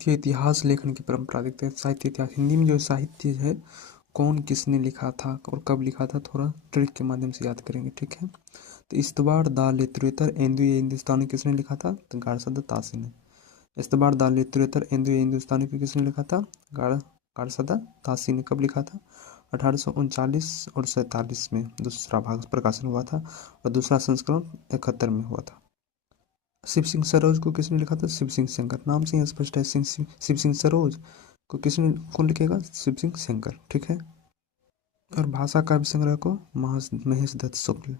के इतिहास लेखन की परंपरा देखते हैं। साहित्य इतिहास, हिंदी में जो साहित्य है कौन किसने लिखा था और कब लिखा था, थोड़ा ट्रिक के माध्यम से याद करेंगे, ठीक है। तो इस्तबार दा लितरेतर एंदु ये हिंदुस्तानी किसने लिखा था, तो गारसद तासी ने। इस्तबार दा लितरेतर एंदु ये हिंदुस्तानी को किसने लिखा था, गारसदा तासी ने। कब लिखा था, 1839 और 47 में दूसरा भाग प्रकाशन हुआ था और दूसरा संस्करण 71 में हुआ था। शिव सिंह सरोज को किसने लिखा था, शिव सिंह शंकर। नाम से ही स्पष्ट है, शिव सिंह सरोज को किसने, कौन लिखेगा, शिव सिंह शंकर, ठीक है। और भाषा काव्य संग्रह को Mahesh Dutt Shukla.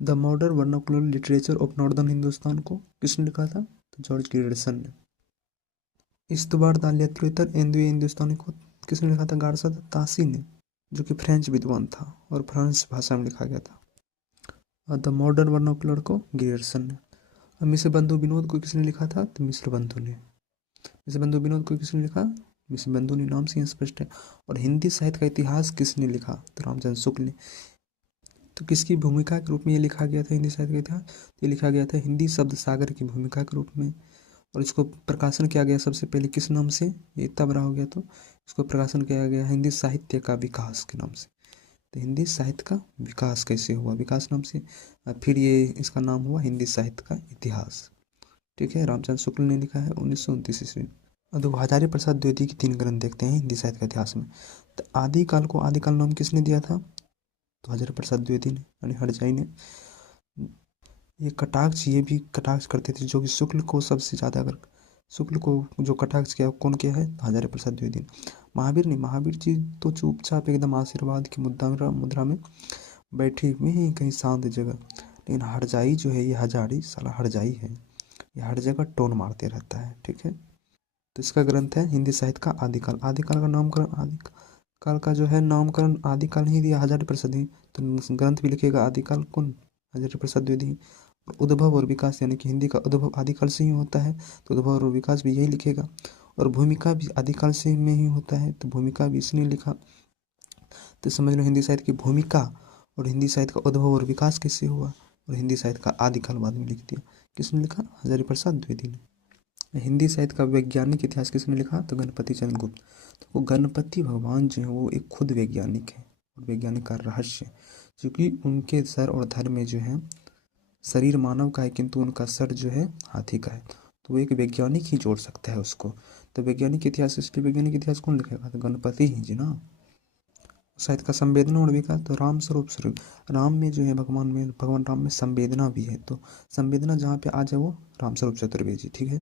The modern vernacular literature of northern Hindustan को किसने लिखा था, तो जॉर्ज गियर्सन ने। इस्तबार द लिटरेचर एंदु हिंदुस्तानी को किसने लिखा था, गारसद तासी ने, जो कि फ्रेंच विद्वान था और फ्रांस भाषा में लिखा गया था। और द मॉडर्न वर्नाकुलर को गियर्सन ने। और मिश्र बंधु विनोद को किसने लिखा था, तो मिश्र बंधु ने। मिश्र बंधु विनोद को किसने लिखा, मिश्र बंधु ने। नाम से ही स्पष्ट है। और हिंदी साहित्य का इतिहास किसने लिखा, तो रामचंद्र शुक्ल ने। तो किसकी भूमिका के रूप में ये लिखा गया था हिंदी साहित्य का इतिहास, तो ये लिखा गया था हिंदी शब्द सागर की भूमिका के रूप में। और इसको प्रकाशन किया गया सबसे पहले किस नाम से, ये इतना बड़ा हो गया तो इसको प्रकाशन किया गया हिंदी साहित्य का विकास के नाम से। तो हिंदी साहित्य का विकास कैसे हुआ, विकास नाम से, फिर ये इसका नाम हुआ हिंदी साहित्य का इतिहास, ठीक है। रामचंद्र शुक्ल ने लिखा है 1929 ईस्वी। और देखो हजारी प्रसाद द्विवेदी के 3 ग्रंथ देखते हैं हिंदी साहित्य के इतिहास में। तो आदिकाल को आदिकाल नाम किसने दिया था, तो हजारी प्रसाद द्विवेदी ने, यानी हरजाई ने। ये कटाक्ष, ये भी कटाक्ष करते थे, जो कि शुक्ल को सबसे ज़्यादा, अगर शुक्ल को जो कटाक्ष किया कौन किया है, तो हजारी प्रसाद द्विवेदी ने। महावीर ने, महावीर जी तो चुपचाप एकदम आशीर्वाद की मुद्रा में बैठी हुए हैं कहीं शांत जगह। लेकिन हरजाई जो है, ये हजारी साला हरजाई है, ये हर जगह टोन मारते रहता है, ठीक है। तो इसका ग्रंथ है हिंदी साहित्य का आदिकाल। आदिकाल का नामकरण, आदिकाल का जो है नामकरण आदिकाल ही दिया हजारी प्रसाद ही, तो ग्रंथ भी लिखेगा आदिकाल कौन, हजारी प्रसाद द्विवेदी। उद्भव और विकास, यानी कि हिंदी का उद्भव आदिकाल से ही होता है, तो उद्भव और विकास भी यही लिखेगा। और भूमिका भी आदिकाल से में ही होता है, तो भूमिका भी इसने लिखा। तो समझ लो हिंदी साहित्य की भूमिका और हिंदी साहित्य का उद्भव और विकास कैसे हुआ, और हिंदी साहित्य का आदिकाल बाद में लिख दिया। किसने लिखा, हजारी प्रसाद द्विवेदी ने। हिंदी साहित्य का वैज्ञानिक इतिहास किसने लिखा, तो गणपति चंद्र गुप्त। तो वो गणपति भगवान जो है वो एक खुद वैज्ञानिक है, और वैज्ञानिक का रहस्य, क्योंकि उनके सर और धड़ में जो है शरीर मानव का है, किंतु उनका सर जो है हाथी का है, तो वो एक वैज्ञानिक ही जोड़ सकता है उसको। तो वैज्ञानिक इतिहास, इसलिए वैज्ञानिक इतिहास कौन लिखेगा, तो गणपति ही जी ना। साहित्य का संवेदना और विकास, तो राम स्वरूप स्वरूप, राम में जो है भगवान राम में संवेदना भी है, तो संवेदना जहाँ पे आ जाए वो राम स्वरूप चतुर्वेदी, ठीक है।